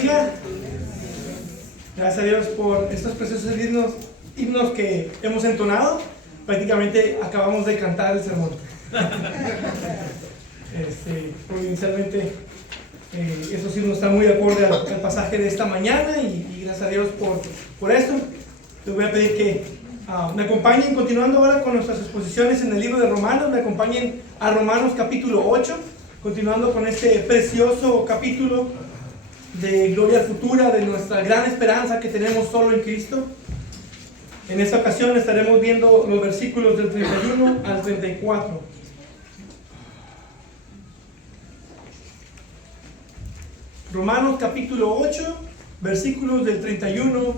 bendiga. Gracias a Dios por estos preciosos himnos que hemos entonado. Prácticamente acabamos de cantar el sermón. Providencialmente, esos himnos están muy acorde al pasaje de esta mañana y gracias a Dios por esto. Les voy a pedir que me acompañen, continuando ahora con nuestras exposiciones en el libro de Romanos. Me acompañen a Romanos capítulo 8, continuando con este precioso capítulo de gloria futura, de nuestra gran esperanza que tenemos solo en Cristo. En esta ocasión estaremos viendo los versículos del 31 al 34. Romanos capítulo 8, versículos del 31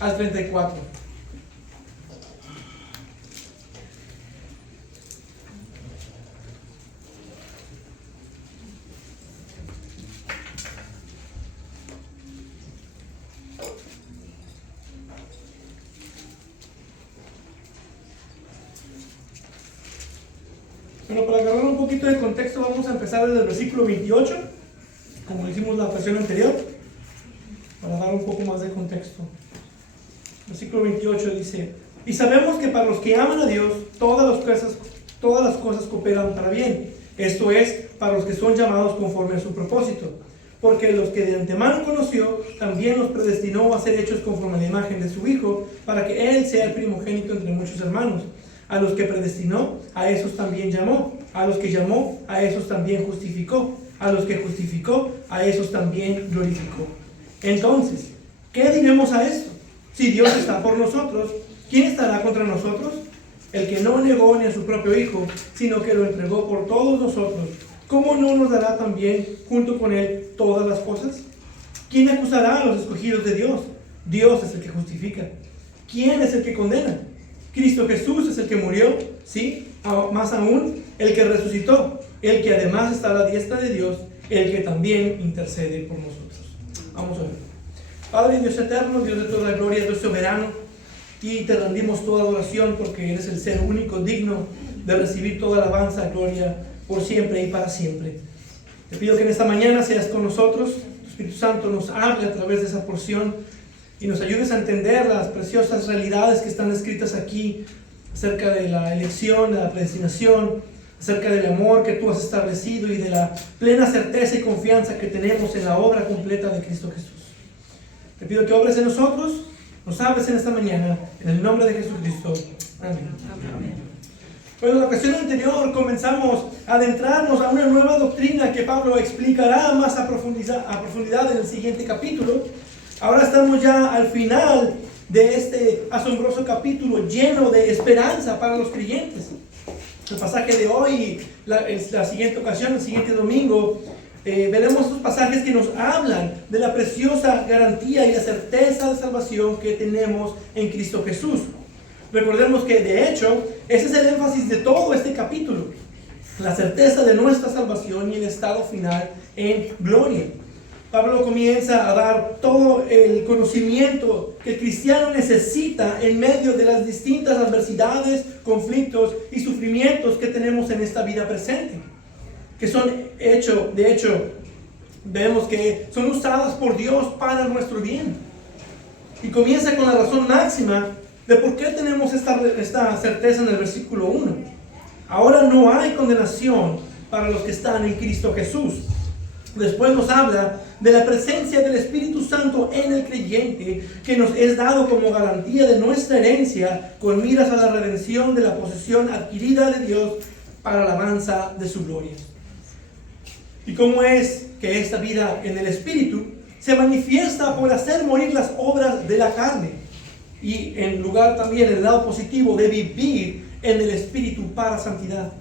al 34. Bueno, para agarrar un poquito de contexto, vamos a empezar desde el versículo 28, como hicimos la ocasión anterior, para dar un poco más de contexto. Versículo 28 dice: y sabemos que para los que aman a Dios, todas las cosas cooperan para bien. Esto es, para los que son llamados conforme a su propósito. Porque los que de antemano conoció, también los predestinó a ser hechos conforme a la imagen de su Hijo, para que Él sea el primogénito entre muchos hermanos. A los que predestinó, a esos también llamó. A los que llamó, a esos también justificó. A los que justificó, a esos también glorificó. Entonces, ¿qué diremos a esto? Si Dios está por nosotros, ¿quién estará contra nosotros? El que no negó ni a su propio Hijo, sino que lo entregó por todos nosotros, ¿cómo no nos dará también junto con Él todas las cosas? ¿Quién acusará a los escogidos de Dios? Dios es el que justifica. ¿Quién es el que condena? Cristo Jesús es el que murió, sí, más aún, el que resucitó, el que además está a la diestra de Dios, el que también intercede por nosotros. Vamos a ver. Padre, Dios eterno, Dios de toda gloria, Dios soberano, y te rendimos toda adoración porque eres el ser único digno de recibir toda alabanza, gloria, por siempre y para siempre. Te pido que en esta mañana seas con nosotros, tu Espíritu Santo nos hable a través de esa porción y nos ayudes a entender las preciosas realidades que están escritas aquí acerca de la elección, de la predestinación, acerca del amor que tú has establecido y de la plena certeza y confianza que tenemos en la obra completa de Cristo Jesús. Te pido que obres en nosotros, nos hables en esta mañana, en el nombre de Jesucristo. Amén. Amén. Bueno, en la ocasión anterior comenzamos a adentrarnos a una nueva doctrina que Pablo explicará más a profundidad en el siguiente capítulo. Ahora estamos ya al final de este asombroso capítulo lleno de esperanza para los creyentes. El pasaje de hoy, la siguiente ocasión, el siguiente domingo, veremos estos pasajes que nos hablan de la preciosa garantía y la certeza de salvación que tenemos en Cristo Jesús. Recordemos que de hecho, ese es el énfasis de todo este capítulo. La certeza de nuestra salvación y el estado final en gloria. Pablo comienza a dar todo el conocimiento que el cristiano necesita en medio de las distintas adversidades, conflictos y sufrimientos que tenemos en esta vida presente. Que son de hecho, vemos que son usadas por Dios para nuestro bien. Y comienza con la razón máxima de por qué tenemos esta certeza en el versículo 1. Ahora no hay condenación para los que están en Cristo Jesús. Después nos habla de la presencia del Espíritu Santo en el creyente, que nos es dado como garantía de nuestra herencia, con miras a la redención de la posesión adquirida de Dios para la alabanza de su gloria. ¿Y cómo es que esta vida en el Espíritu se manifiesta por hacer morir las obras de la carne? Y en lugar también, el lado positivo, de vivir en el Espíritu para santidad.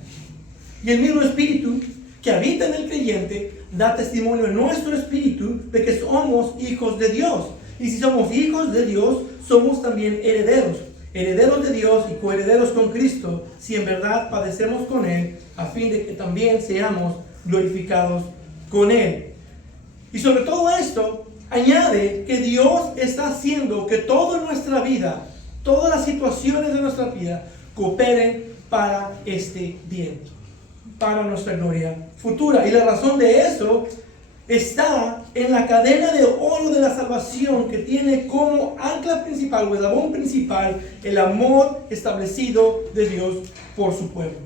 Y el mismo Espíritu que habita en el creyente da testimonio en nuestro espíritu de que somos hijos de Dios. Y si somos hijos de Dios, somos también herederos. Herederos de Dios y coherederos con Cristo, si en verdad padecemos con Él, a fin de que también seamos glorificados con Él. Y sobre todo esto, añade que Dios está haciendo que toda nuestra vida, todas las situaciones de nuestra vida, cooperen para este bien, para nuestra gloria futura. Y la razón de eso está en la cadena de oro de la salvación, que tiene como ancla principal o eslabón principal el amor establecido de Dios por su pueblo.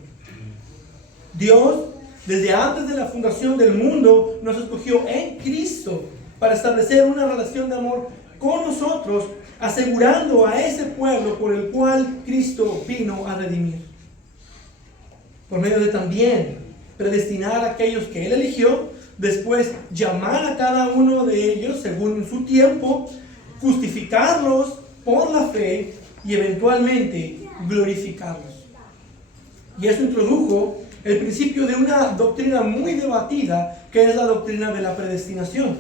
Dios, desde antes de la fundación del mundo, nos escogió en Cristo para establecer una relación de amor con nosotros, asegurando a ese pueblo por el cual Cristo vino a redimir. Por medio de también predestinar a aquellos que Él eligió, después llamar a cada uno de ellos según su tiempo, justificarlos por la fe y eventualmente glorificarlos. Y eso introdujo el principio de una doctrina muy debatida, que es la doctrina de la predestinación.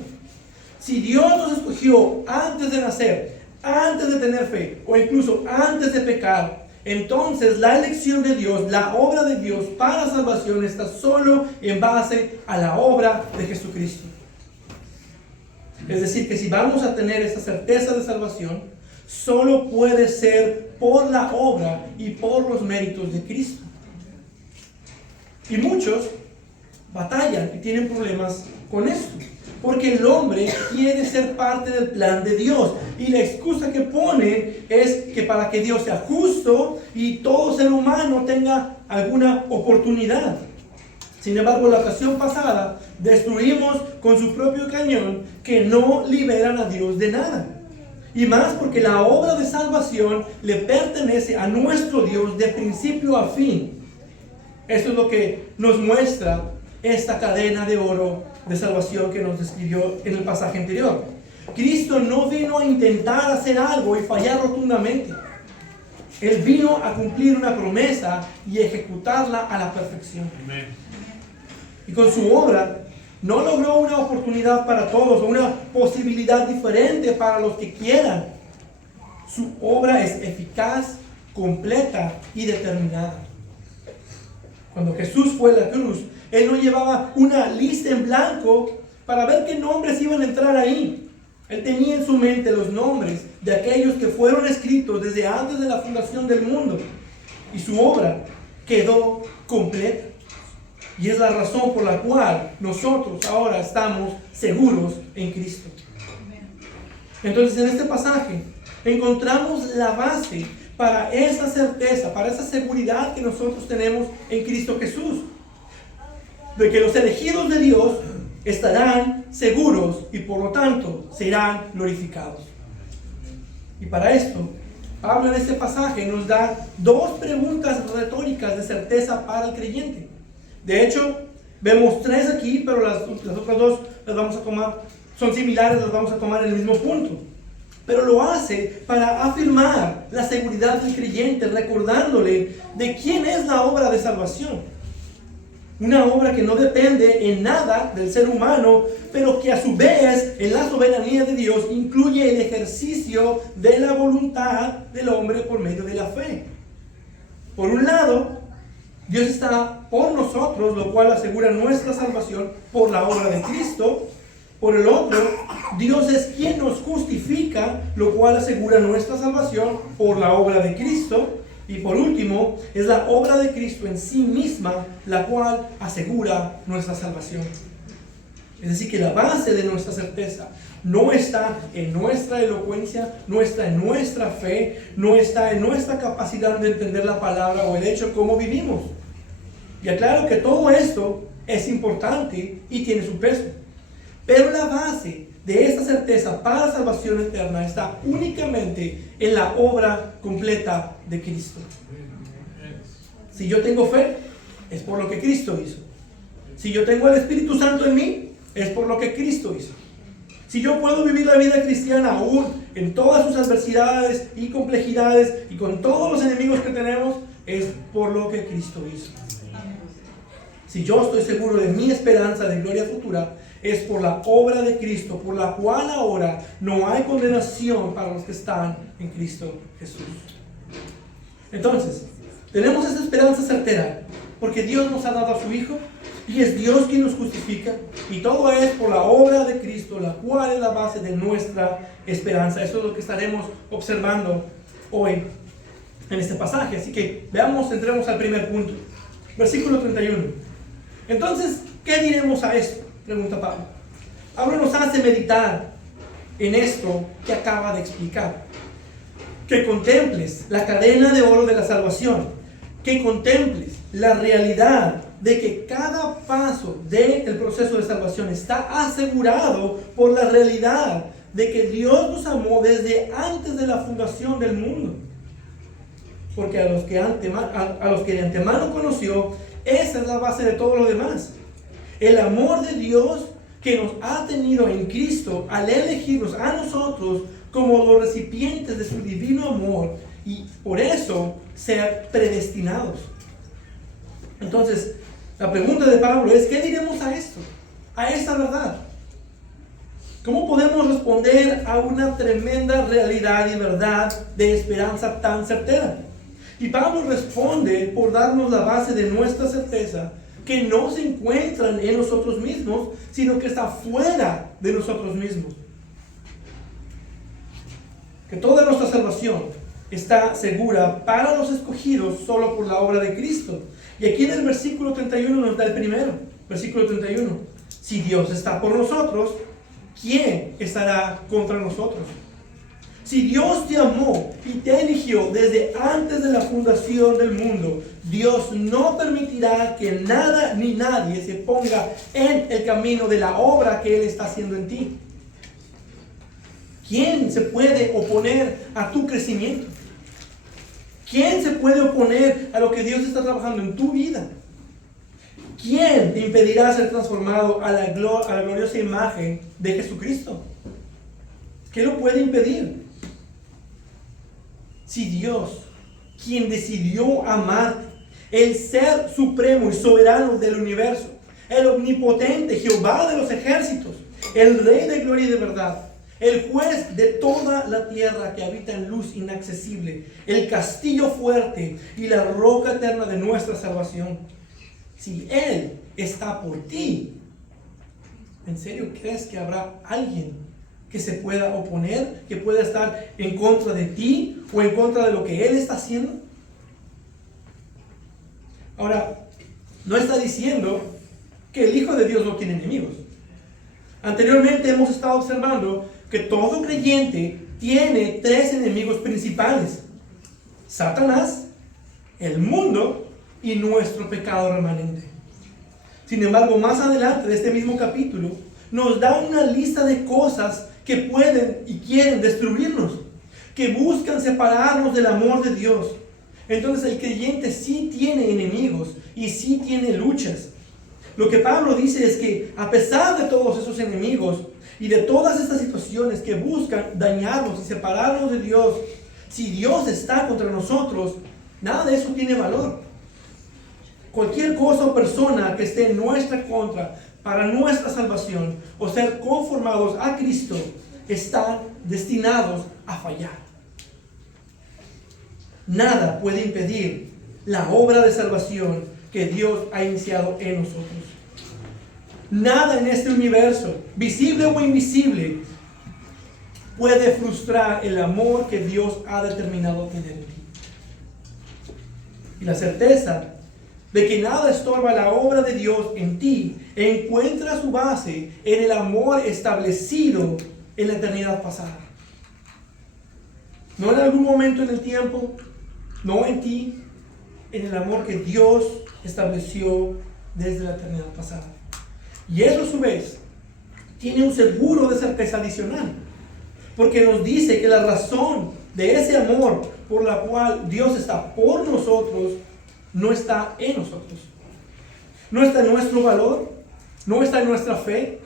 Si Dios nos escogió antes de nacer, antes de tener fe, o incluso antes de pecar, entonces la elección de Dios, la obra de Dios para salvación, está solo en base a la obra de Jesucristo. Es decir, que si vamos a tener esa certeza de salvación, solo puede ser por la obra y por los méritos de Cristo. Y muchos batallan y tienen problemas con esto, porque el hombre quiere ser parte del plan de Dios, y la excusa que pone es que para que Dios sea justo y todo ser humano tenga alguna oportunidad. Sin embargo, la ocasión pasada destruimos con su propio cañón que no liberan a Dios de nada. Y más porque la obra de salvación le pertenece a nuestro Dios de principio a fin. Esto es lo que nos muestra esta cadena de oro de salvación que nos describió en el pasaje anterior. Cristo no vino a intentar hacer algo y fallar rotundamente. Él vino a cumplir una promesa y ejecutarla a la perfección. Amén. Y con su obra no logró una oportunidad para todos o una posibilidad diferente para los que quieran. Su obra es eficaz, completa y determinada. Cuando Jesús fue a la cruz, Él no llevaba una lista en blanco para ver qué nombres iban a entrar ahí. Él tenía en su mente los nombres de aquellos que fueron escritos desde antes de la fundación del mundo. Y su obra quedó completa. Y es la razón por la cual nosotros ahora estamos seguros en Cristo. Entonces, en este pasaje encontramos la base para esa certeza, para esa seguridad que nosotros tenemos en Cristo Jesús, de que los elegidos de Dios estarán seguros y por lo tanto serán glorificados. Y para esto, Pablo en este pasaje nos da dos preguntas retóricas de certeza para el creyente. De hecho, vemos tres aquí, pero las otras dos las vamos a tomar, son similares, las vamos a tomar en el mismo punto. Pero lo hace para afirmar la seguridad del creyente, recordándole de quién es la obra de salvación. Una obra que no depende en nada del ser humano, pero que a su vez, en la soberanía de Dios, incluye el ejercicio de la voluntad del hombre por medio de la fe. Por un lado, Dios está por nosotros, lo cual asegura nuestra salvación por la obra de Cristo. Por el otro, Dios es quien nos justifica, lo cual asegura nuestra salvación por la obra de Cristo. Y por último, es la obra de Cristo en sí misma la cual asegura nuestra salvación. Es decir, que la base de nuestra certeza no está en nuestra elocuencia, no está en nuestra fe, no está en nuestra capacidad de entender la palabra o el hecho de cómo vivimos. Y aclaro que todo esto es importante y tiene su peso. Pero la base de esta certeza para la salvación eterna está únicamente en la obra completa de Cristo. Si yo tengo fe, es por lo que Cristo hizo. Si yo tengo el Espíritu Santo en mí, es por lo que Cristo hizo. Si yo puedo vivir la vida cristiana aún en todas sus adversidades y complejidades y con todos los enemigos que tenemos, es por lo que Cristo hizo. Si yo estoy seguro de mi esperanza de gloria futura, es por la obra de Cristo, por la cual ahora no hay condenación para los que están en Cristo Jesús. Entonces, tenemos esa esperanza certera, porque Dios nos ha dado a su Hijo, y es Dios quien nos justifica, y todo es por la obra de Cristo, la cual es la base de nuestra esperanza. Eso es lo que estaremos observando hoy en este pasaje. Así que veamos, entremos al primer punto. Versículo 31. Entonces, ¿qué diremos a esto?, pregunta Pablo. Pablo nos hace meditar en esto que acaba de explicar. Que contemples la cadena de oro de la salvación. Que contemples la realidad de que cada paso del proceso de salvación está asegurado por la realidad de que Dios nos amó desde antes de la fundación del mundo. Porque a los que de antemano conoció, esa es la base de todo lo demás. El amor de Dios que nos ha tenido en Cristo al elegirnos a nosotros como los recipientes de su divino amor y por eso ser predestinados. Entonces, la pregunta de Pablo es, ¿qué diremos a esto? A esta verdad. ¿Cómo podemos responder a una tremenda realidad y verdad de esperanza tan certera? Y Pablo responde por darnos la base de nuestra certeza, que no se encuentran en nosotros mismos, sino que está fuera de nosotros mismos. Que toda nuestra salvación está segura para los escogidos solo por la obra de Cristo. Y aquí en el versículo 31 nos da el primero, versículo 31. Si Dios está por nosotros, ¿quién estará contra nosotros? Si Dios te amó y te eligió desde antes de la fundación del mundo, Dios no permitirá que nada ni nadie se ponga en el camino de la obra que Él está haciendo en ti. ¿Quién se puede oponer a tu crecimiento? ¿Quién se puede oponer a lo que Dios está trabajando en tu vida? ¿Quién te impedirá ser transformado a la gloriosa imagen de Jesucristo? ¿Qué lo puede impedir? Si Dios, quien decidió amarte, el ser supremo y soberano del universo, el omnipotente Jehová de los ejércitos, el Rey de gloria y de verdad, el juez de toda la tierra que habita en luz inaccesible, el castillo fuerte y la roca eterna de nuestra salvación. Si Él está por ti, ¿en serio crees que habrá alguien que se pueda oponer, que pueda estar en contra de ti o en contra de lo que Él está haciendo? Ahora, no está diciendo que el Hijo de Dios no tiene enemigos. Anteriormente hemos estado observando que todo creyente tiene tres enemigos principales: Satanás, el mundo y nuestro pecado remanente. Sin embargo, más adelante de este mismo capítulo nos da una lista de cosas que pueden y quieren destruirnos, que buscan separarnos del amor de Dios. Entonces el creyente sí tiene enemigos y sí tiene luchas. Lo que Pablo dice es que a pesar de todos esos enemigos y de todas estas situaciones que buscan dañarnos y separarnos de Dios, si Dios está contra nosotros, nada de eso tiene valor. Cualquier cosa o persona que esté en nuestra contra para nuestra salvación o ser conformados a Cristo están destinados a fallar. Nada puede impedir la obra de salvación que Dios ha iniciado en nosotros. Nada en este universo, visible o invisible, puede frustrar el amor que Dios ha determinado tener en ti. Y la certeza de que nada estorba la obra de Dios en ti encuentra su base en el amor establecido en la eternidad pasada. No en algún momento en el tiempo, no en ti, en el amor que Dios estableció desde la eternidad pasada. Y eso a su vez tiene un seguro de certeza adicional, porque nos dice que la razón de ese amor por la cual Dios está por nosotros no está en nosotros. No está en nuestro valor, no está en nuestra fe,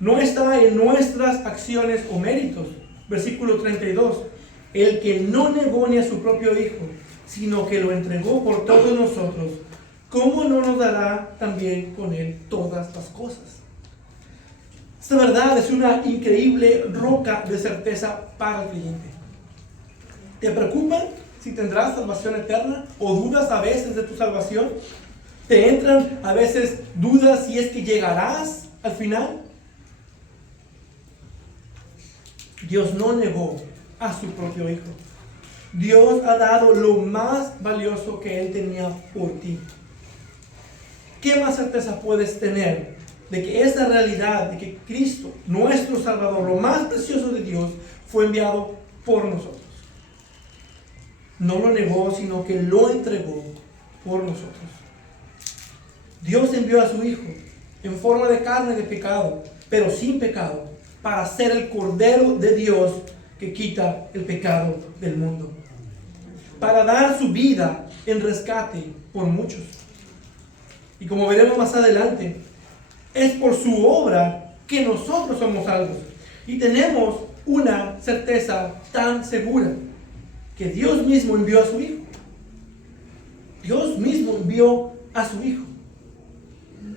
no está en nuestras acciones o méritos. Versículo 32. El que no negó ni a su propio Hijo, sino que lo entregó por todos nosotros, ¿cómo no nos dará también con Él todas las cosas? Esta verdad es una increíble roca de certeza para el creyente. ¿Te preocupa si tendrás salvación eterna o dudas a veces de tu salvación? ¿Te entran a veces dudas si es que llegarás al final? Dios no negó a su propio Hijo. Dios ha dado lo más valioso que Él tenía por ti. ¿Qué más certeza puedes tener de que esa realidad, de que Cristo, nuestro Salvador, lo más precioso de Dios, fue enviado por nosotros. No lo negó, sino que lo entregó por nosotros. Dios envió a su Hijo en forma de carne de pecado, pero sin pecado, para ser el Cordero de Dios que quita el pecado del mundo, para dar su vida en rescate por muchos. Y como veremos más adelante, es por su obra que nosotros somos salvos. Y tenemos una certeza tan segura, que Dios mismo envió a su Hijo. Dios mismo envió a su Hijo.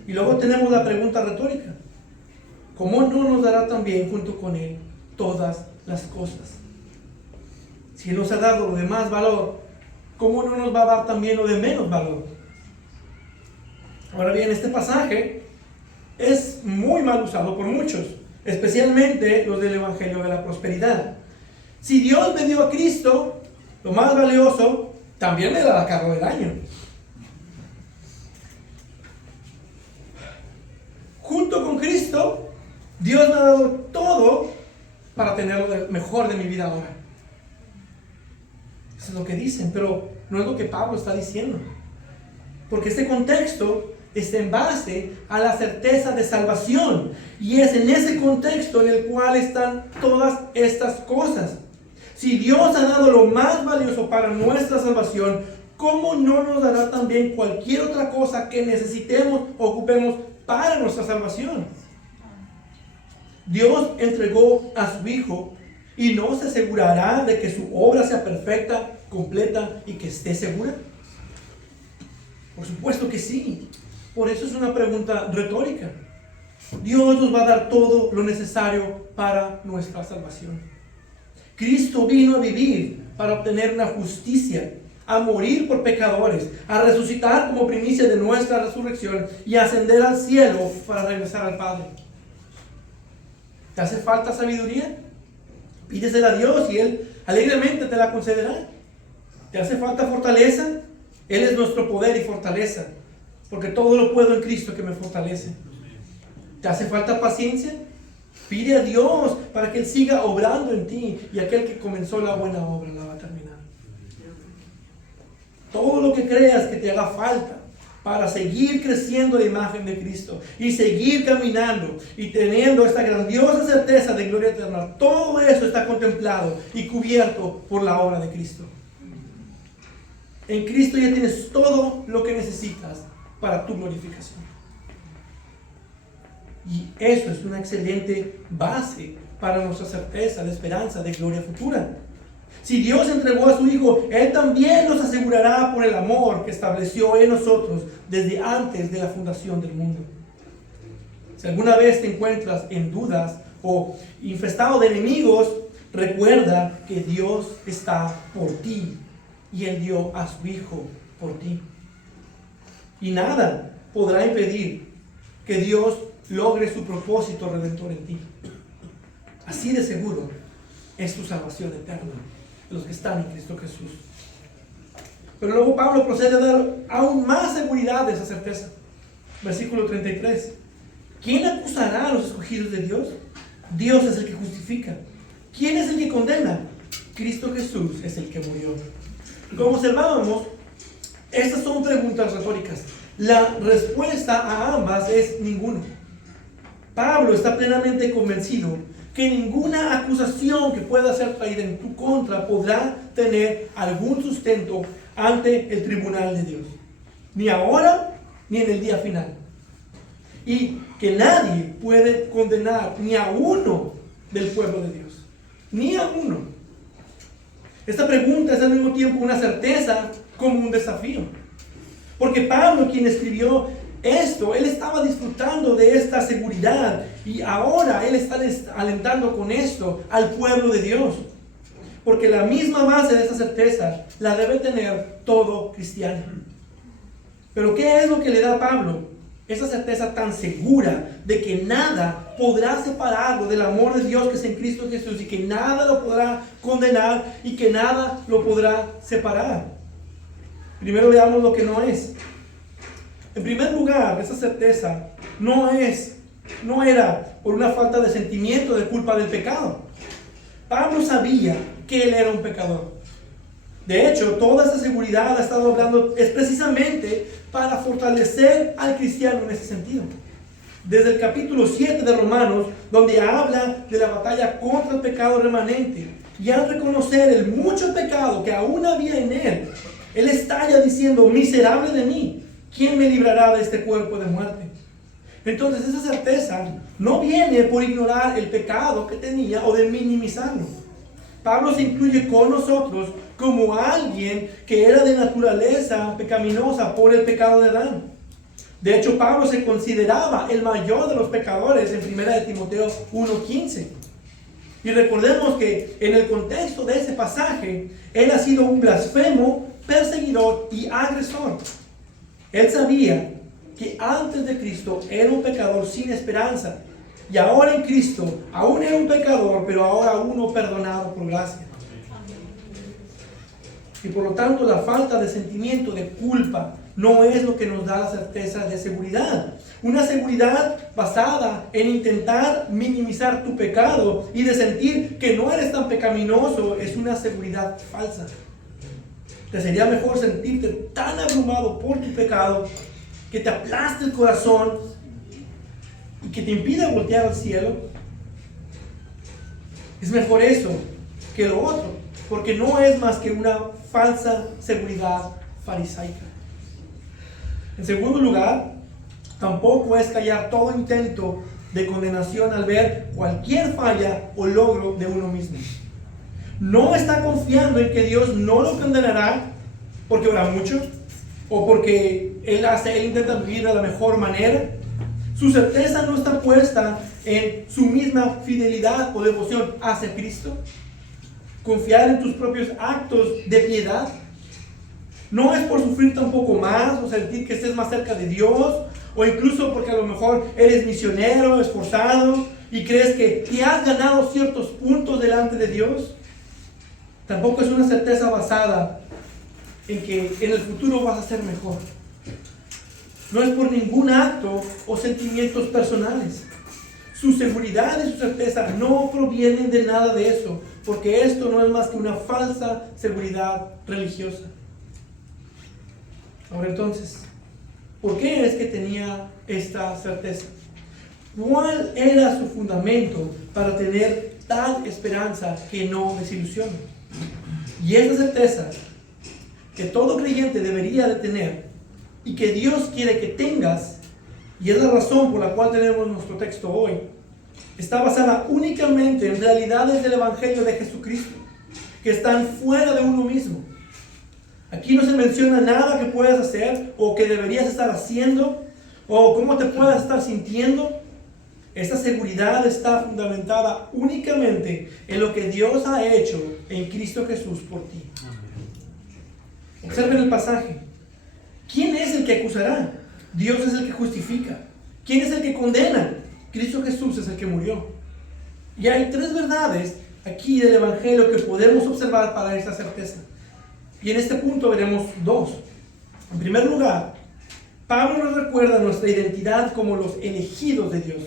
Y luego tenemos la pregunta retórica: ¿cómo no nos dará también junto con Él todas las cosas? Si Él nos ha dado lo de más valor, ¿cómo no nos va a dar también lo de menos valor? Ahora bien, este pasaje es muy mal usado por muchos, especialmente los del Evangelio de la Prosperidad. Si Dios me dio a Cristo, lo más valioso, también me dará cargo del año. Junto con Cristo, Dios me ha dado todo para tener lo mejor de mi vida ahora. Eso es lo que dicen, pero no es lo que Pablo está diciendo. Porque este contexto está en base a la certeza de salvación. Y es en ese contexto en el cual están todas estas cosas. Si Dios ha dado lo más valioso para nuestra salvación, ¿cómo no nos dará también cualquier otra cosa que necesitemos o ocupemos para nuestra salvación? Dios entregó a su Hijo y no se asegurará de que su obra sea perfecta, completa y que esté segura. Por supuesto que sí. Por eso es una pregunta retórica. Dios nos va a dar todo lo necesario para nuestra salvación. Cristo vino a vivir para obtener una justicia, a morir por pecadores, a resucitar como primicia de nuestra resurrección y a ascender al cielo para regresar al Padre. ¿Te hace falta sabiduría? Pídesela a Dios y Él alegremente te la concederá. ¿Te hace falta fortaleza? Él es nuestro poder y fortaleza, porque todo lo puedo en Cristo que me fortalece. ¿Te hace falta paciencia? Pide a Dios para que Él siga obrando en ti, y aquel que comenzó la buena obra la va a terminar. Todo lo que creas que te haga falta para seguir creciendo la imagen de Cristo y seguir caminando y teniendo esta grandiosa certeza de gloria eterna, todo eso está contemplado y cubierto por la obra de Cristo. En Cristo ya tienes todo lo que necesitas para tu glorificación. Y eso es una excelente base para nuestra certeza de esperanza de gloria futura. Si Dios entregó a su Hijo, Él también nos asegurará por el amor que estableció en nosotros desde antes de la fundación del mundo. Si alguna vez te encuentras en dudas o infestado de enemigos, recuerda que Dios está por ti y Él dio a su Hijo por ti. Y nada podrá impedir que Dios logre su propósito redentor en ti. Así de seguro es tu salvación eterna, los que están en Cristo Jesús. Pero luego Pablo procede a dar aún más seguridad de esa certeza. Versículo 33. ¿Quién acusará a los escogidos de Dios? Dios es el que justifica. ¿Quién es el que condena? Cristo Jesús es el que murió. Como observábamos, estas son preguntas retóricas. La respuesta a ambas es ninguno. Pablo está plenamente convencido que ninguna acusación que pueda ser traída en tu contra podrá tener algún sustento ante el tribunal de Dios. Ni ahora, ni en el día final. Y que nadie puede condenar ni a uno del pueblo de Dios. Ni a uno. Esta pregunta es al mismo tiempo una certeza como un desafío. Porque Pablo, quien escribió esto, él estaba disfrutando de esta seguridad y ahora él está alentando con esto al pueblo de Dios. Porque la misma base de esa certeza la debe tener todo cristiano. Pero ¿qué es lo que le da a Pablo? Esa certeza tan segura de que nada podrá separarlo del amor de Dios que es en Cristo Jesús, y que nada lo podrá condenar y que nada lo podrá separar. Primero veamos lo que no es. En primer lugar, esa certeza no es no era por una falta de sentimiento de culpa del pecado. Pablo sabía que él era un pecador. De hecho, toda esta seguridad ha estado hablando es precisamente para fortalecer al cristiano en ese sentido. Desde el capítulo 7 de Romanos, donde habla de la batalla contra el pecado remanente, y al reconocer el mucho pecado que aún había en él, él estalla diciendo: miserable de mí, ¿quién me librará de este cuerpo de muerte? Entonces esa certeza no viene por ignorar el pecado que tenía o de minimizarlo. Pablo se incluye con nosotros como alguien que era de naturaleza pecaminosa por el pecado de Adán. De hecho, Pablo se consideraba el mayor de los pecadores en 1 de Timoteo 1:15. Y recordemos que en el contexto de ese pasaje, él ha sido un blasfemo, perseguidor y agresor. Él sabía que antes de Cristo era un pecador sin esperanza. Y ahora en Cristo, aún era un pecador, pero ahora uno perdonado por gracia. Y por lo tanto, la falta de sentimiento de culpa no es lo que nos da la certeza de seguridad. Una seguridad basada en intentar minimizar tu pecado y de sentir que no eres tan pecaminoso es una seguridad falsa. Te sería mejor sentirte tan abrumado por tu pecado que te aplaste el corazón y que te impida voltear al cielo. Es mejor eso que lo otro, porque no es más que una falsa seguridad farisaica. En segundo lugar, tampoco es callar todo intento de condenación al ver cualquier falla o logro de uno mismo. No está confiando en que Dios no lo condenará porque ora mucho o porque él intenta vivir de la mejor manera. Su certeza no está puesta en su misma fidelidad o devoción hacia Cristo. Confiar en tus propios actos de piedad. No es por sufrir tampoco más o sentir que estés más cerca de Dios, o incluso porque a lo mejor eres misionero, esforzado y crees que te has ganado ciertos puntos delante de Dios. Tampoco es una certeza basada en que en el futuro vas a ser mejor. No es por ningún acto o sentimientos personales. Su seguridad y su certeza no provienen de nada de eso, porque esto no es más que una falsa seguridad religiosa. Ahora entonces, ¿por qué es que tenía esta certeza? ¿Cuál era su fundamento para tener tal esperanza que no desilusiona? Y esa certeza que todo creyente debería de tener y que Dios quiere que tengas, y es la razón por la cual tenemos nuestro texto hoy, está basada únicamente en realidades del Evangelio de Jesucristo que están fuera de uno mismo. Aquí no se menciona nada que puedas hacer o que deberías estar haciendo o cómo te puedas estar sintiendo. Esta seguridad está fundamentada únicamente en lo que Dios ha hecho en Cristo Jesús por ti. Observen el pasaje. ¿Quién es el que acusará? Dios es el que justifica. ¿Quién es el que condena? Cristo Jesús es el que murió. Y hay tres verdades aquí del Evangelio que podemos observar para esta certeza. Y en este punto veremos dos. En primer lugar, Pablo nos recuerda nuestra identidad como los elegidos de Dios.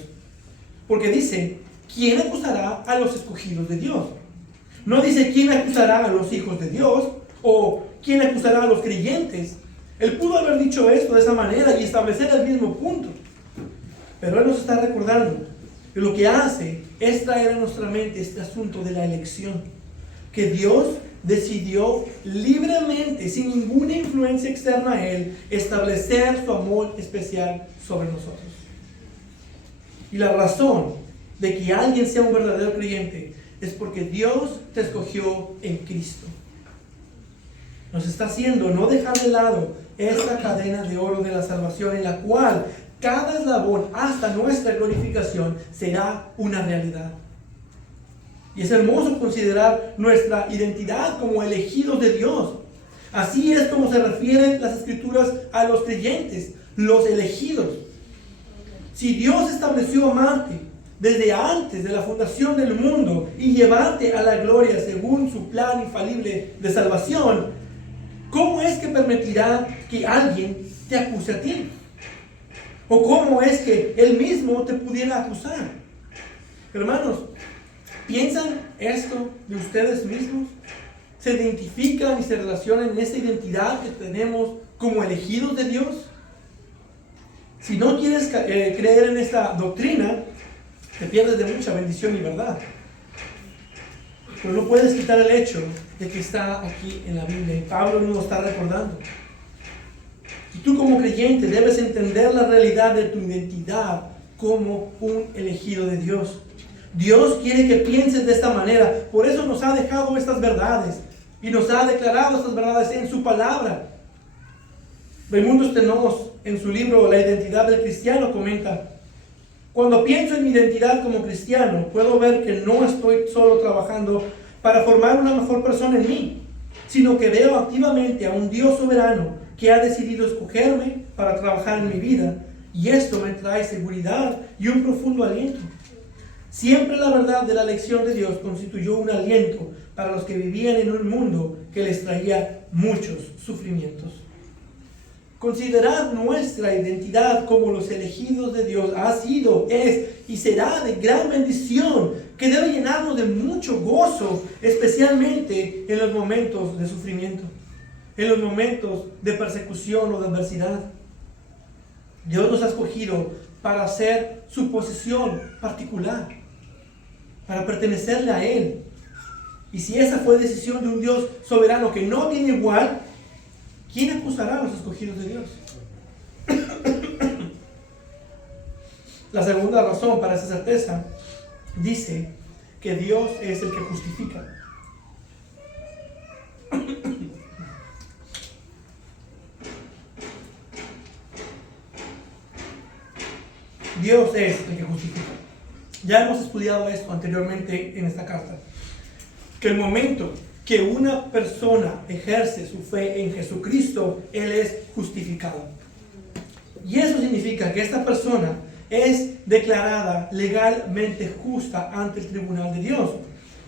Porque dice, ¿quién acusará a los escogidos de Dios? No dice, ¿quién acusará a los hijos de Dios? O ¿quién acusará a los creyentes? Él pudo haber dicho esto de esa manera y establecer el mismo punto. Pero él nos está recordando que lo que hace es traer a nuestra mente este asunto de la elección. Que Dios decidió libremente, sin ninguna influencia externa a él, establecer su amor especial sobre nosotros. Y la razón de que alguien sea un verdadero creyente es porque Dios te escogió en Cristo. Nos está haciendo no dejar de lado esta cadena de oro de la salvación en la cual cada eslabón hasta nuestra glorificación será una realidad. Y es hermoso considerar nuestra identidad como elegidos de Dios. Así es como se refieren las Escrituras a los creyentes, los elegidos. Si Dios estableció amarte desde antes de la fundación del mundo y llevarte a la gloria según su plan infalible de salvación, ¿cómo es que permitirá que alguien te acuse a ti? ¿O cómo es que Él mismo te pudiera acusar? Hermanos, ¿piensan esto de ustedes mismos? ¿Se identifican y se relacionan en esta identidad que tenemos como elegidos de Dios? Si no quieres creer en esta doctrina, te pierdes de mucha bendición y verdad. Pero no puedes quitar el hecho de que está aquí en la Biblia, y Pablo nos lo está recordando. Y tú como creyente debes entender la realidad de tu identidad como un elegido de Dios. Dios quiere que pienses de esta manera. Por eso nos ha dejado estas verdades y nos ha declarado estas verdades en su palabra. Raimundo Stenós, en su libro La identidad del cristiano, comenta: cuando pienso en mi identidad como cristiano, puedo ver que no estoy solo trabajando para formar una mejor persona en mí, sino que veo activamente a un Dios soberano que ha decidido escogerme para trabajar en mi vida, y esto me trae seguridad y un profundo aliento. Siempre la verdad de la elección de Dios constituyó un aliento para los que vivían en un mundo que les traía muchos sufrimientos. Considerad nuestra identidad como los elegidos de Dios ha sido, es y será de gran bendición, que debe llenarnos de mucho gozo, especialmente en los momentos de sufrimiento, en los momentos de persecución o de adversidad. Dios nos ha escogido para ser su posesión particular, para pertenecerle a Él. Y si esa fue decisión de un Dios soberano que no tiene igual, ¿quién acusará a los escogidos de Dios? La segunda razón para esa certeza dice que Dios es el que justifica. Dios es el que justifica. Ya hemos estudiado esto anteriormente en esta carta, que el momento que una persona ejerce su fe en Jesucristo, Él es justificado. Y eso significa que esta persona es declarada legalmente justa ante el tribunal de Dios.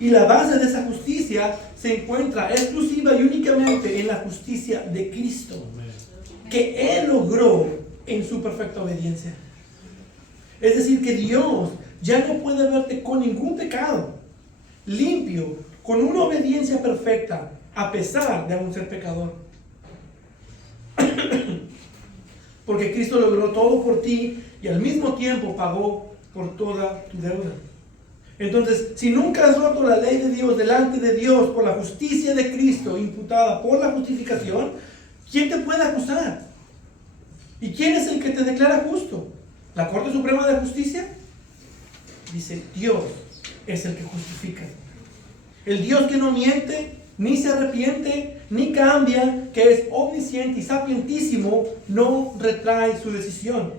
Y la base de esa justicia se encuentra exclusiva y únicamente en la justicia de Cristo, que Él logró en su perfecta obediencia. Es decir, que Dios ya no puede verte con ningún pecado, limpio, con una obediencia perfecta, a pesar de aún ser pecador. Porque Cristo logró todo por ti y al mismo tiempo pagó por toda tu deuda. Entonces, si nunca has roto la ley de Dios delante de Dios por la justicia de Cristo imputada por la justificación, ¿quién te puede acusar? ¿Y quién es el que te declara justo? ¿La Corte Suprema de Justicia? Dice, Dios es el que justifica. El Dios que no miente, ni se arrepiente, ni cambia, que es omnisciente y sapientísimo, no retrae su decisión.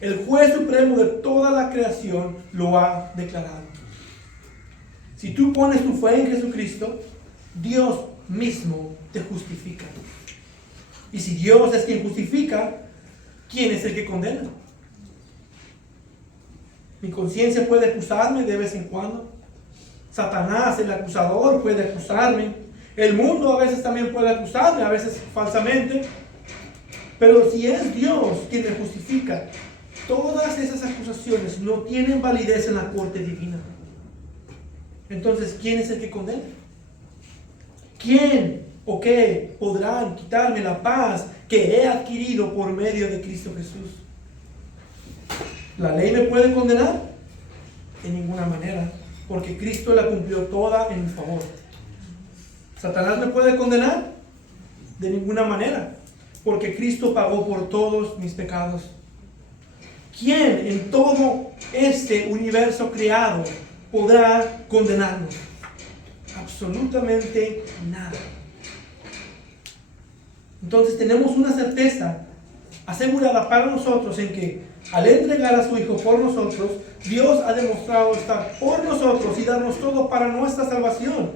El juez supremo de toda la creación lo ha declarado. Si tú pones tu fe en Jesucristo, Dios mismo te justifica. Y si Dios es quien justifica, ¿quién es el que condena? Mi conciencia puede acusarme de vez en cuando. Satanás, el acusador, puede acusarme. El mundo a veces también puede acusarme, a veces falsamente. Pero si es Dios quien me justifica, todas esas acusaciones no tienen validez en la corte divina. Entonces, ¿quién es el que condena? ¿Quién o qué podrán quitarme la paz que he adquirido por medio de Cristo Jesús? ¿La ley me puede condenar? De ninguna manera, porque Cristo la cumplió toda en mi favor. ¿Satanás me puede condenar? De ninguna manera, porque Cristo pagó por todos mis pecados. ¿Quién en todo este universo creado podrá condenarnos? Absolutamente nada. Entonces tenemos una certeza asegurada para nosotros en que al entregar a su Hijo por nosotros, Dios ha demostrado estar por nosotros y darnos todo para nuestra salvación.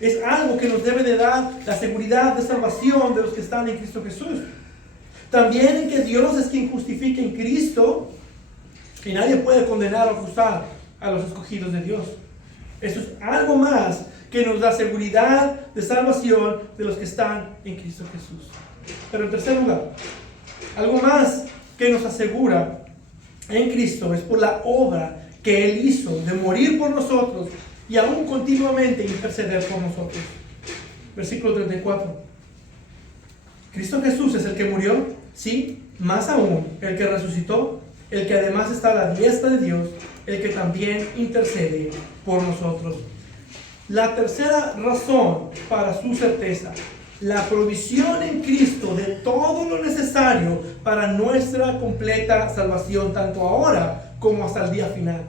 Es algo que nos debe de dar la seguridad de salvación de los que están en Cristo Jesús. También en que Dios es quien justifica en Cristo, que nadie puede condenar o acusar a los escogidos de Dios. Eso es algo más que nos da seguridad de salvación de los que están en Cristo Jesús. Pero en tercer lugar, algo más que nos asegura en Cristo es por la obra que Él hizo de morir por nosotros y aún continuamente interceder por nosotros. Versículo 34. Cristo Jesús es el que murió, sí, más aún el que resucitó, el que además está a la diestra de Dios, el que también intercede por nosotros. La tercera razón para su certeza: la provisión en Cristo de todo lo necesario para nuestra completa salvación, tanto ahora como hasta el día final.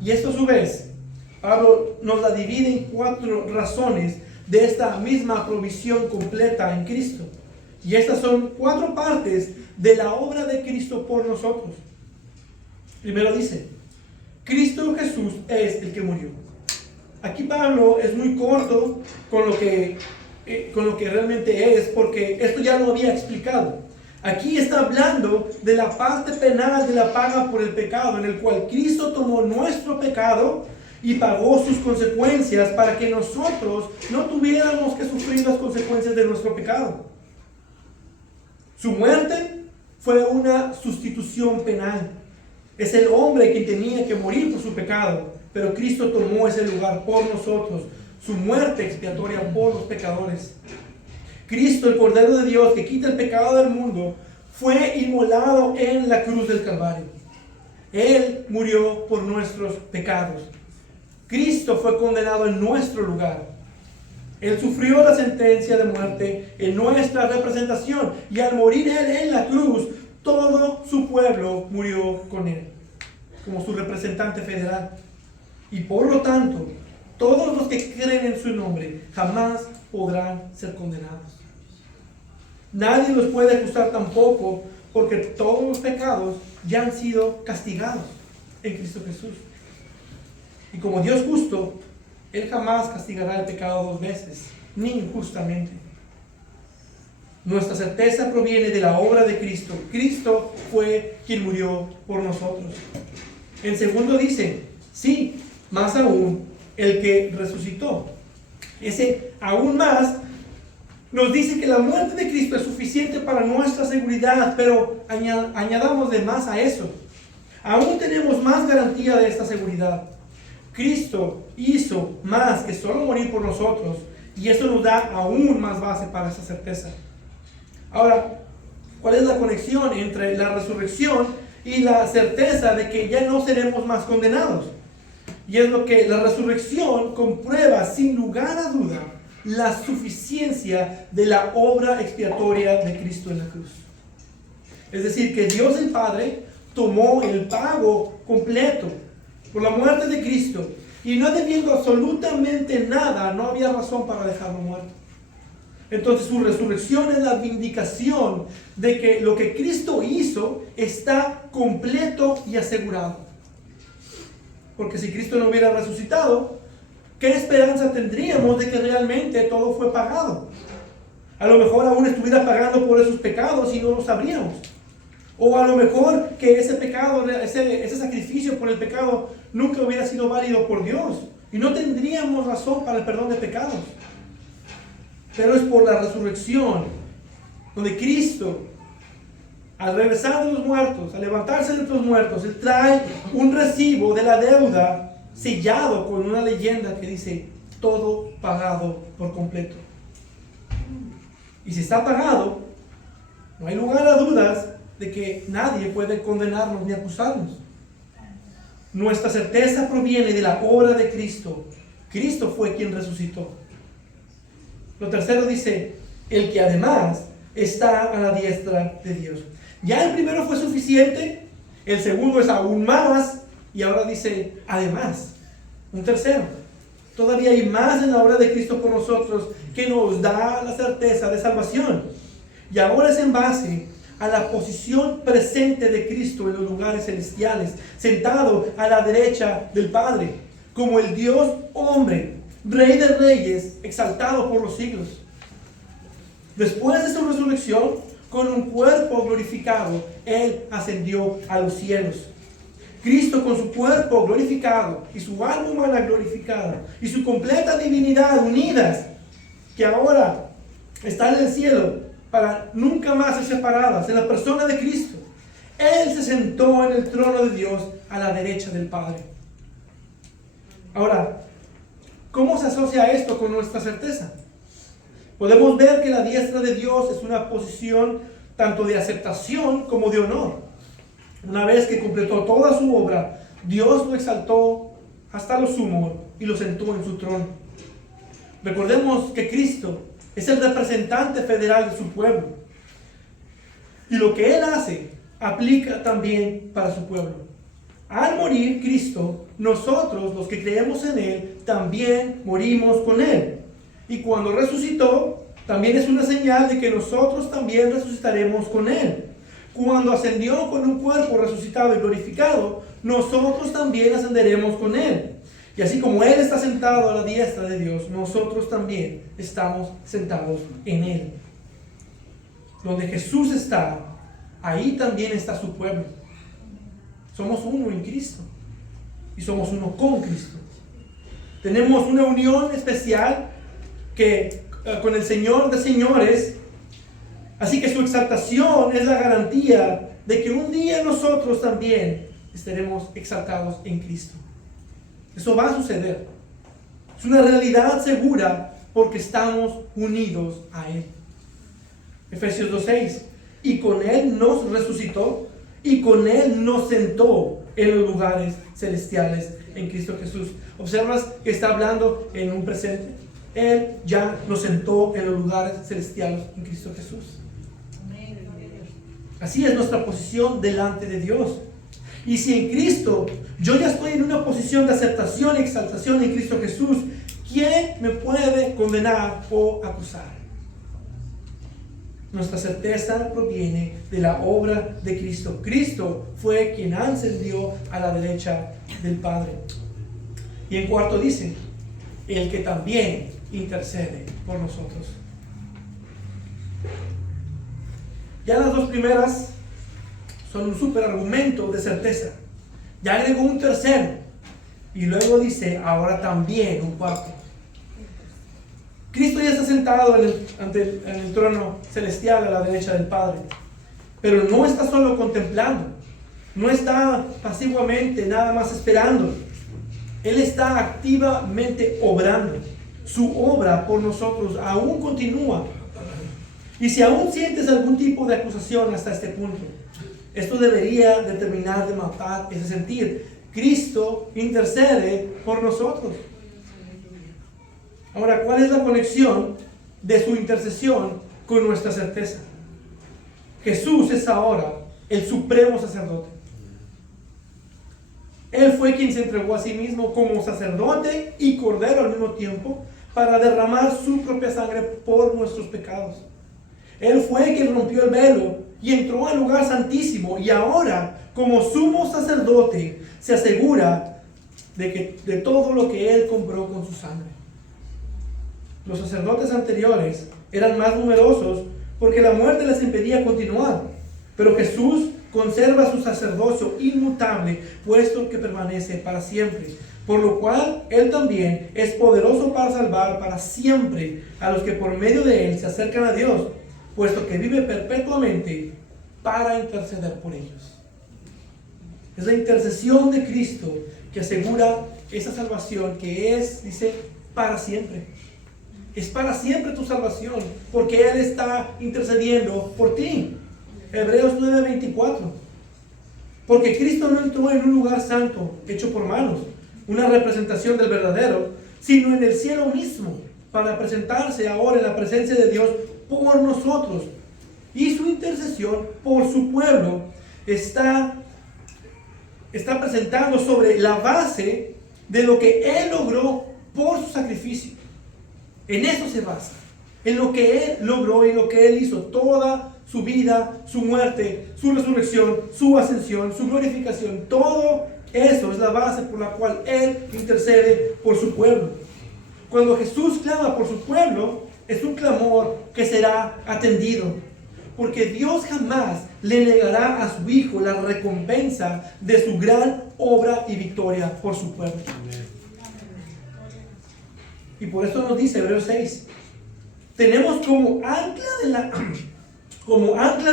Y esto a su vez, Pablo nos la divide en 4 razones de esta misma provisión completa en Cristo. Y estas son 4 partes de la obra de Cristo por nosotros. Primero dice, Cristo Jesús es el que murió. Aquí Pablo es muy corto con lo que realmente es, porque esto ya lo había explicado. Aquí está hablando de la parte penal de la paga por el pecado, en el cual Cristo tomó nuestro pecado y pagó sus consecuencias para que nosotros no tuviéramos que sufrir las consecuencias de nuestro pecado. Su muerte fue una sustitución penal. Es el hombre que tenía que morir por su pecado, pero Cristo tomó ese lugar por nosotros, su muerte expiatoria por los pecadores. Cristo, el Cordero de Dios que quita el pecado del mundo, fue inmolado en la cruz del Calvario. Él murió por nuestros pecados. Cristo fue condenado en nuestro lugar. Él sufrió la sentencia de muerte en nuestra representación, y al morir Él en la cruz, todo su pueblo murió con Él, como su representante federal. Y por lo tanto, todos los que creen en su nombre jamás podrán ser condenados. Nadie los puede acusar tampoco, porque todos los pecados ya han sido castigados en Cristo Jesús. Y como Dios justo, Él jamás castigará el pecado 2 veces, ni injustamente. Nuestra certeza proviene de la obra de Cristo. Cristo fue quien murió por nosotros. En segundo dice, sí, más aún, el que resucitó. Ese aún más nos dice que la muerte de Cristo es suficiente para nuestra seguridad, pero añadamos de más a eso. Aún tenemos más garantía de esta seguridad. Cristo hizo más que solo morir por nosotros, y eso nos da aún más base para esa certeza. Ahora, ¿cuál es la conexión entre la resurrección y la certeza de que ya no seremos más condenados? Y es lo que la resurrección comprueba sin lugar a duda la suficiencia de la obra expiatoria de Cristo en la cruz. Es decir, que Dios el Padre tomó el pago completo por la muerte de Cristo, y no debiendo absolutamente nada, no había razón para dejarlo muerto. Entonces su resurrección es la vindicación de que lo que Cristo hizo está completo y asegurado. Porque si Cristo no hubiera resucitado, ¿qué esperanza tendríamos de que realmente todo fue pagado? A lo mejor aún estuviera pagando por esos pecados y no lo sabríamos. O a lo mejor que ese pecado, ese sacrificio por el pecado nunca hubiera sido válido por Dios, y no tendríamos razón para el perdón de pecados. Pero es por la resurrección, donde Cristo, al regresar de los muertos, al levantarse de los muertos, Él trae un recibo de la deuda sellado con una leyenda que dice, todo pagado por completo. Y si está pagado, no hay lugar a dudas de que nadie puede condenarnos ni acusarnos. Nuestra certeza proviene de la obra de Cristo. Cristo fue quien resucitó. Lo tercero dice, el que además está a la diestra de Dios. Ya el primero fue suficiente, el segundo es aún más, y ahora dice, además, un tercero. Todavía hay más en la obra de Cristo por nosotros que nos da la certeza de salvación. Y ahora es en base a la posición presente de Cristo en los lugares celestiales, sentado a la derecha del Padre, como el Dios hombre, Rey de reyes, exaltado por los siglos. Después de su resurrección, con un cuerpo glorificado, Él ascendió a los cielos. Cristo, con su cuerpo glorificado y su alma humana glorificada y su completa divinidad unidas, que ahora están en el cielo para nunca más ser separadas en la persona de Cristo. Él se sentó en el trono de Dios a la derecha del Padre. Ahora, ¿cómo se asocia esto con nuestra certeza? Podemos ver que la diestra de Dios es una posición tanto de aceptación como de honor. Una vez que completó toda su obra, Dios lo exaltó hasta lo sumo y lo sentó en su trono. Recordemos que Cristo es el representante federal de su pueblo. Y lo que Él hace aplica también para su pueblo. Al morir Cristo, nosotros, los que creemos en Él, también morimos con Él. Y cuando resucitó, también es una señal de que nosotros también resucitaremos con Él. Cuando ascendió con un cuerpo resucitado y glorificado, nosotros también ascenderemos con Él. Y así como Él está sentado a la diestra de Dios, nosotros también estamos sentados en Él. Donde Jesús está, ahí también está su pueblo. Somos uno en Cristo y somos uno con Cristo. Tenemos una unión especial con el Señor de señores. Así que su exaltación es la garantía de que un día nosotros también estaremos exaltados en Cristo. Eso va a suceder. Es una realidad segura porque estamos unidos a Él. Efesios 2:6. Y con Él nos resucitó y con Él nos sentó en los lugares celestiales en Cristo Jesús. ¿Observas que está hablando en un presente? Él ya nos sentó en los lugares celestiales en Cristo Jesús. Así es nuestra posición delante de Dios. Y si en Cristo yo ya estoy en una posición de aceptación y exaltación en Cristo Jesús, ¿quién me puede condenar o acusar? Nuestra certeza proviene de la obra de Cristo. Cristo fue quien ascendió a la derecha del Padre. Y en cuarto dice, el que también intercede por nosotros. Ya las dos primeras son un super argumento de certeza. Ya agregó un tercero. Y luego dice, ahora también un cuarto. Cristo ya está sentado en el trono celestial a la derecha del Padre. Pero no está solo contemplando. No está pasivamente nada más esperando. Él está activamente obrando. Su obra por nosotros aún continúa. Y si aún sientes algún tipo de acusación hasta este punto, esto debería determinar de matar ese sentir. Cristo intercede por nosotros. Ahora, ¿cuál es la conexión de su intercesión con nuestra certeza? Jesús es ahora el supremo sacerdote. Él fue quien se entregó a sí mismo como sacerdote y cordero al mismo tiempo para derramar su propia sangre por nuestros pecados. Él fue quien rompió el velo y entró al lugar santísimo, y ahora, como sumo sacerdote, se asegura de todo lo que Él compró con su sangre. Los sacerdotes anteriores eran más numerosos porque la muerte les impedía continuar, pero Jesús conserva su sacerdocio inmutable, puesto que permanece para siempre, por lo cual Él también es poderoso para salvar para siempre a los que por medio de Él se acercan a Dios, puesto que vive perpetuamente para interceder por ellos. Es la intercesión de Cristo que asegura esa salvación que es, dice, para siempre. Es para siempre tu salvación, porque Él está intercediendo por ti. Hebreos 9:24. Porque Cristo no entró en un lugar santo hecho por manos, una representación del verdadero, sino en el cielo mismo, para presentarse ahora en la presencia de Dios por nosotros. Y su intercesión por su pueblo está presentando sobre la base de lo que Él logró por su sacrificio. En eso se basa, en lo que Él logró y lo que Él hizo, toda su vida, su muerte, su resurrección, su ascensión, su glorificación. Todo eso es la base por la cual Él intercede por su pueblo. Cuando Jesús clama por su pueblo, es un clamor que será atendido, porque Dios jamás le negará a su Hijo la recompensa de su gran obra y victoria por su pueblo. Y por eso nos dice Hebreos 6, tenemos como ancla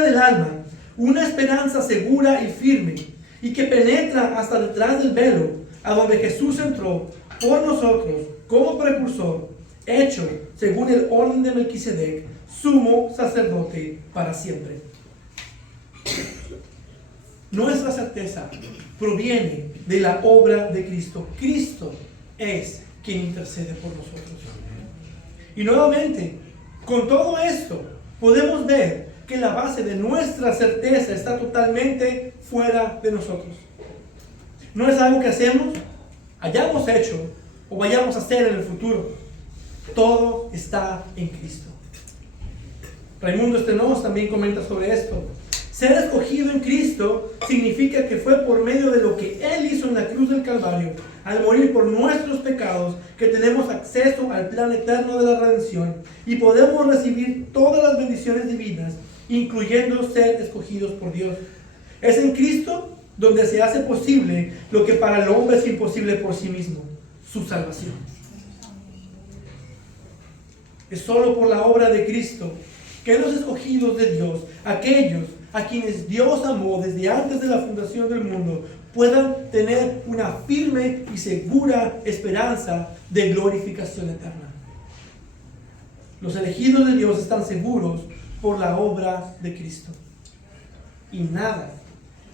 del alma una esperanza segura y firme, y que penetra hasta detrás del velo, a donde Jesús entró por nosotros como precursor, hecho según el orden de Melquisedec, sumo sacerdote para siempre. Nuestra certeza proviene de la obra de Cristo. Cristo es quien intercede por nosotros. Y nuevamente, con todo esto, podemos ver que la base de nuestra certeza está totalmente fuera de nosotros. No es algo que hacemos, hayamos hecho o vayamos a hacer en el futuro. Todo está en Cristo. Raimundo Stenós también comenta sobre esto. Ser escogido en Cristo significa que fue por medio de lo que Él hizo en la cruz del Calvario, al morir por nuestros pecados, que tenemos acceso al plan eterno de la redención y podemos recibir todas las bendiciones divinas, incluyendo ser escogidos por Dios. Es en Cristo donde se hace posible lo que para el hombre es imposible por sí mismo, su salvación. Es solo por la obra de Cristo que los escogidos de Dios, aquellos a quienes Dios amó desde antes de la fundación del mundo, puedan tener una firme y segura esperanza de glorificación eterna. Los elegidos de Dios están seguros por la obra de Cristo. Y nada,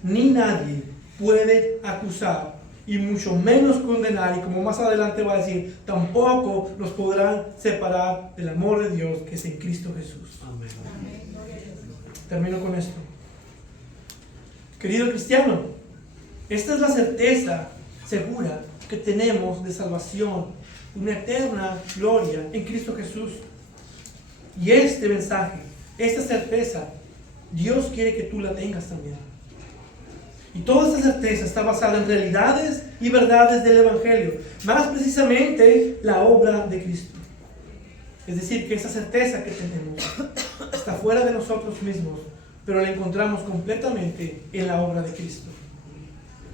ni nadie puede acusar, y mucho menos condenar, y como más adelante va a decir, tampoco nos podrán separar del amor de Dios que es en Cristo Jesús. Amén. Termino con esto. Querido cristiano, esta es la certeza segura que tenemos de salvación, una eterna gloria en Cristo Jesús. Y este mensaje, esta certeza, Dios quiere que tú la tengas también. Y toda esta certeza está basada en realidades y verdades del Evangelio, más precisamente la obra de Cristo. Es decir, que esa certeza que tenemos está fuera de nosotros mismos, pero la encontramos completamente en la obra de Cristo.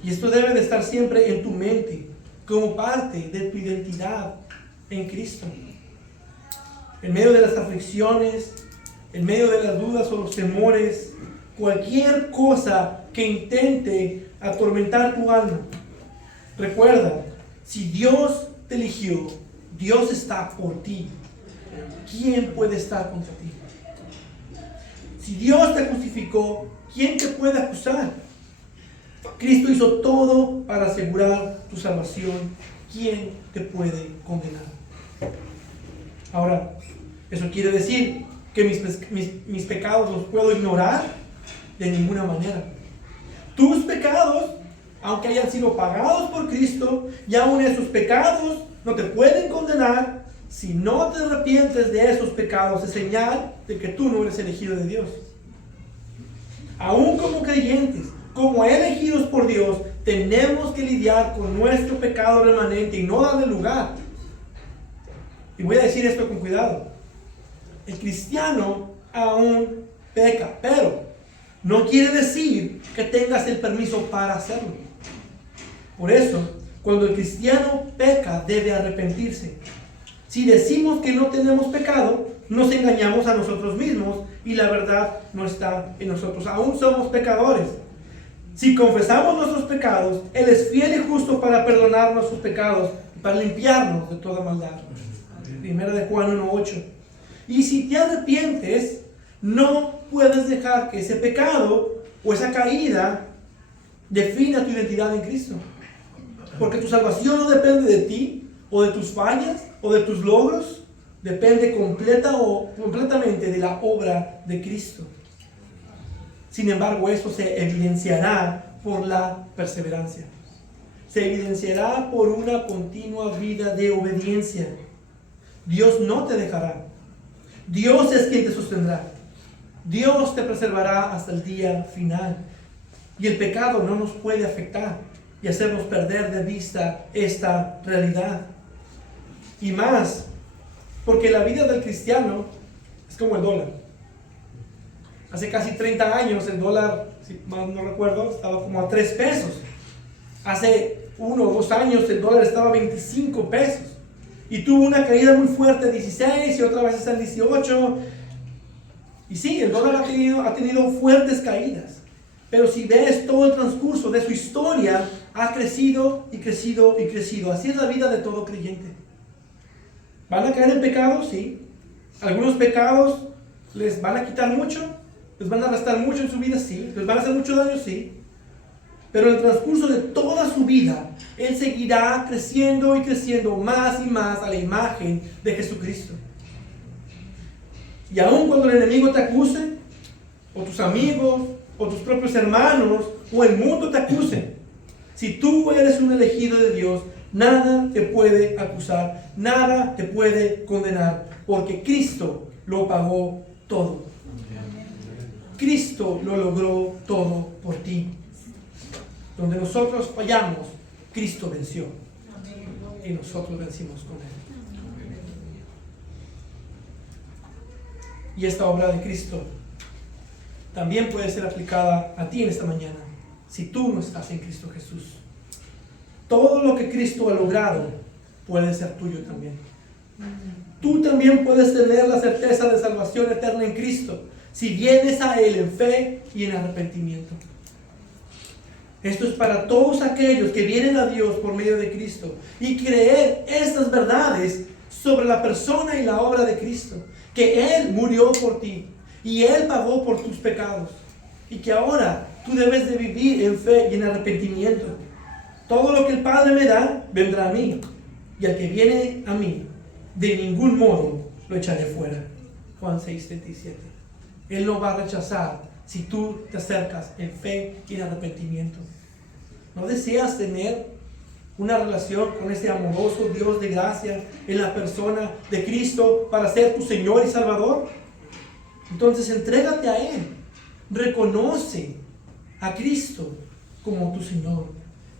Y esto debe de estar siempre en tu mente, como parte de tu identidad en Cristo. En medio de las aflicciones, en medio de las dudas o los temores, cualquier cosa que intente atormentar tu alma, recuerda, si Dios te eligió, Dios está por ti. ¿Quién puede estar contra ti? Si Dios te justificó, ¿quién te puede acusar? Cristo hizo todo para asegurar tu salvación. ¿Quién te puede condenar? Ahora, ¿eso quiere decir que mis pecados los puedo ignorar? De ninguna manera. Tus pecados, aunque hayan sido pagados por Cristo, y aún esos pecados no te pueden condenar. Si no te arrepientes de esos pecados, es señal de que tú no eres elegido de Dios. Aún como creyentes, como elegidos por Dios, tenemos que lidiar con nuestro pecado remanente y no darle lugar. Y voy a decir esto con cuidado. El cristiano aún peca, pero no quiere decir que tengas el permiso para hacerlo. Por eso, cuando el cristiano peca, debe arrepentirse. Si decimos que no tenemos pecado, nos engañamos a nosotros mismos y la verdad no está en nosotros. Aún somos pecadores. Si confesamos nuestros pecados, Él es fiel y justo para perdonar nuestros pecados y para limpiarnos de toda maldad. Primera de Juan 1:8. Y si te arrepientes, no puedes dejar que ese pecado o esa caída defina tu identidad en Cristo. Porque tu salvación no depende de ti, o de tus fallas, o de tus logros. Depende completamente de la obra de Cristo. Sin embargo, eso se evidenciará por la perseverancia. Se evidenciará por una continua vida de obediencia. Dios no te dejará. Dios es quien te sostendrá. Dios te preservará hasta el día final. Y el pecado no nos puede afectar y hacernos perder de vista esta realidad. Y más, porque la vida del cristiano es como el dólar. Hace casi 30 años el dólar, si mal no recuerdo, estaba como a 3 pesos. Hace 1 o 2 años el dólar estaba a 25 pesos. Y tuvo una caída muy fuerte, 16, y otra vez está en 18. Y sí, el dólar ha tenido fuertes caídas. Pero si ves todo el transcurso de su historia, ha crecido y crecido y crecido. Así es la vida de todo creyente. ¿Van a caer en pecados? Sí. Algunos pecados les van a quitar mucho, les van a restar mucho en su vida, sí. Les van a hacer mucho daño, sí. Pero en el transcurso de toda su vida, Él seguirá creciendo y creciendo más y más a la imagen de Jesucristo. Y aun cuando el enemigo te acuse, o tus amigos, o tus propios hermanos, o el mundo te acuse, si tú eres un elegido de Dios, nada te puede acusar, nada te puede condenar, porque Cristo lo pagó todo. Cristo lo logró todo por ti. Donde nosotros fallamos, Cristo venció. Y nosotros vencimos con Él. Y esta obra de Cristo también puede ser aplicada a ti en esta mañana, si tú no estás en Cristo Jesús. Todo lo que Cristo ha logrado puede ser tuyo también. Tú también puedes tener la certeza de salvación eterna en Cristo, si vienes a Él en fe y en arrepentimiento. Esto es para todos aquellos que vienen a Dios por medio de Cristo y creer estas verdades sobre la persona y la obra de Cristo, que Él murió por ti y Él pagó por tus pecados, y que ahora tú debes de vivir en fe y en arrepentimiento. Todo lo que el Padre me da, vendrá a mí, y al que viene a mí, de ningún modo lo echaré fuera. Juan 6:37. Él no va a rechazar si tú te acercas en fe y en arrepentimiento. ¿No deseas tener una relación con este amoroso Dios de gracia en la persona de Cristo para ser tu Señor y Salvador? Entonces entrégate a Él. Reconoce a Cristo como tu Señor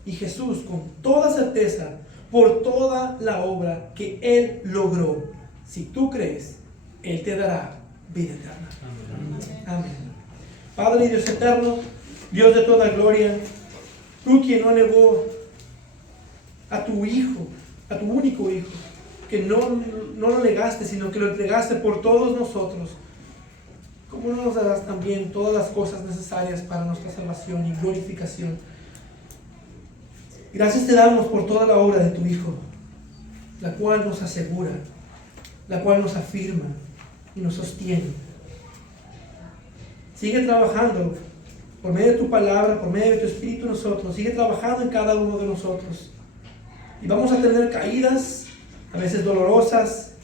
y Jesús con toda certeza por toda la obra que Él logró. Si tú crees, Él te dará vida eterna. Amén. Padre y Dios eterno, Dios de toda gloria, tú quien no negó a tu Hijo, a tu único Hijo, que no lo negaste, sino que lo entregaste por todos nosotros, ¿cómo no nos darás también todas las cosas necesarias para nuestra salvación y glorificación? Gracias te damos por toda la obra de tu Hijo, la cual nos asegura, la cual nos afirma y nos sostiene. Sigue trabajando por medio de tu palabra, por medio de tu Espíritu en nosotros. Sigue trabajando en cada uno de nosotros. Y vamos a tener caídas, a veces dolorosas,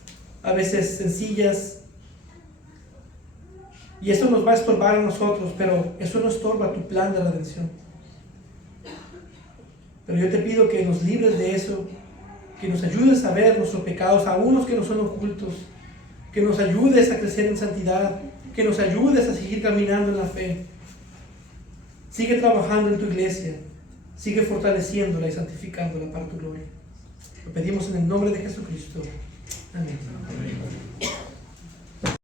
a veces sencillas. Y eso nos va a estorbar a nosotros, pero eso no estorba tu plan de redención. Pero yo te pido que nos libres de eso, que nos ayudes a ver nuestros pecados, aún los que nos son ocultos, que nos ayudes a crecer en santidad, que nos ayudes a seguir caminando en la fe. Sigue trabajando en tu iglesia, sigue fortaleciéndola y santificándola para tu gloria. Lo pedimos en el nombre de Jesucristo. Amén.